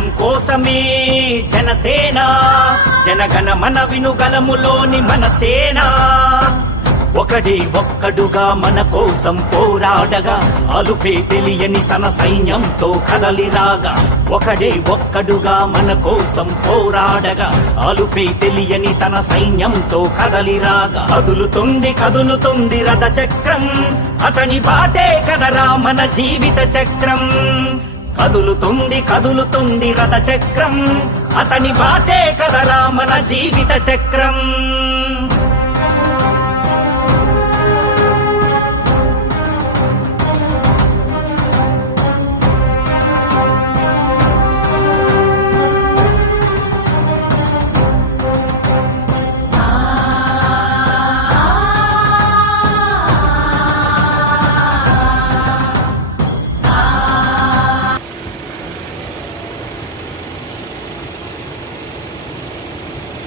జనం కోసమే జనసేన. జనగణ మన వినుగలములోని మన సేన ఒకడే ఒక్కడుగా మన కోసం పోరాడగా. అలుపే తెలియని తన సైన్యంతో కదలిరాగా. ఒకడే ఒక్కడుగా మన కోసం పోరాడగా. అలుపే తెలియని తన సైన్యంతో కదలిరాగా. కదులుతుంది కదులుతుంది రథ చక్రం అతని బాటే కదరా మన జీవిత చక్రం. కదులుతుంది కదులుతుంది రథ చక్రం అతని బాటే కదరా మన జీవిత చక్రం.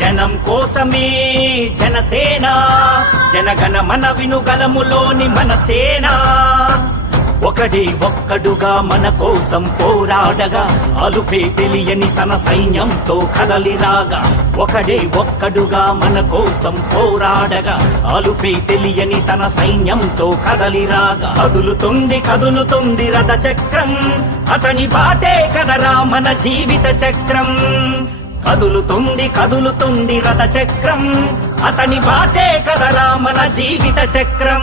జనం కోసమే జనసేన జనగణ మన వినుగలములోని మన సేనా ఒకడే ఒక్కడుగా మన కోసం పోరాడగా అలుపే తెలియని తన సైన్యంతో కదలిరాగా. ఒకడే ఒక్కడుగా మన కోసం పోరాడగా అలుపే తెలియని తన సైన్యంతో కదలిరాగా. కదులుతుంది కదులుతుంది రథ చక్రం అతని బాటే కదరా మన జీవిత చక్రం. కదులుతుంది కదులుతుంది రథ చక్రం అతని బాటే కదరా మన జీవిత చక్రం.